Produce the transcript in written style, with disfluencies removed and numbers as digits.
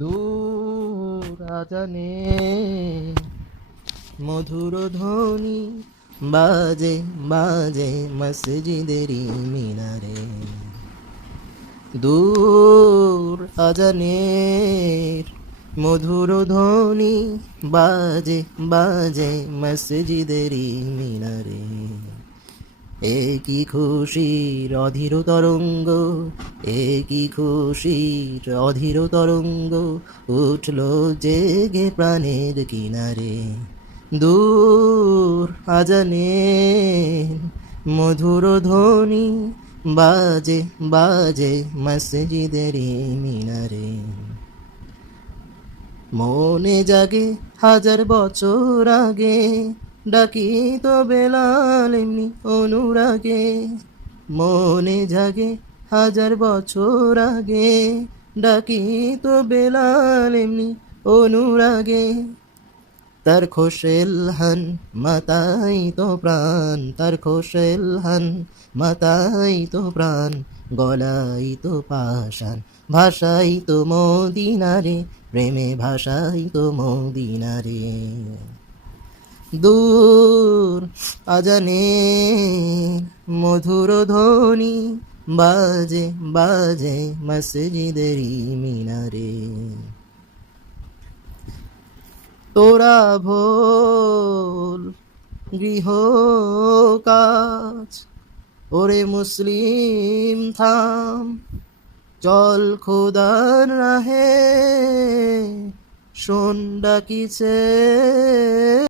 দূর আজানে মধুর ধ্বনি বাজে বাজে মসজিদেরি মিনারে। দূর আজানের মধুর ধ্বনি বাজে বাজে মসজিদেরি মিনারে। একই খুশির অধীর তরঙ্গ, একই খুশির অধীর তরঙ্গ উঠল জেগে প্রাণের কিনারে। দূর আজানের মধুর ধ্বনি বাজে বাজে মসজিদেরি মিনারে। মনে জাগে হাজার বছর আগে ডাকি তো বেলাল এমনি অনুরাগে। মনে জাগে হাজার বছর আগে ডাকি তো বেলাল এমনি অনুরাগে। তার খোশেল হান মাতাই তো প্রাণ, তার খোশেল হান মাতাই তো প্রাণ, গলাই তো পাষাণ, ভাষাই তো মদিনারে, প্রেমে ভাষাই তো মদিনারে। দূর আজানে মধুর ধ্বনি বাজে বাজে মসজিদেরি মিনারে। তোরা ভোল গৃহ কাজ, ওরে মুসলিম থাম, চল খোদার রাহে, শোন ডাকিছে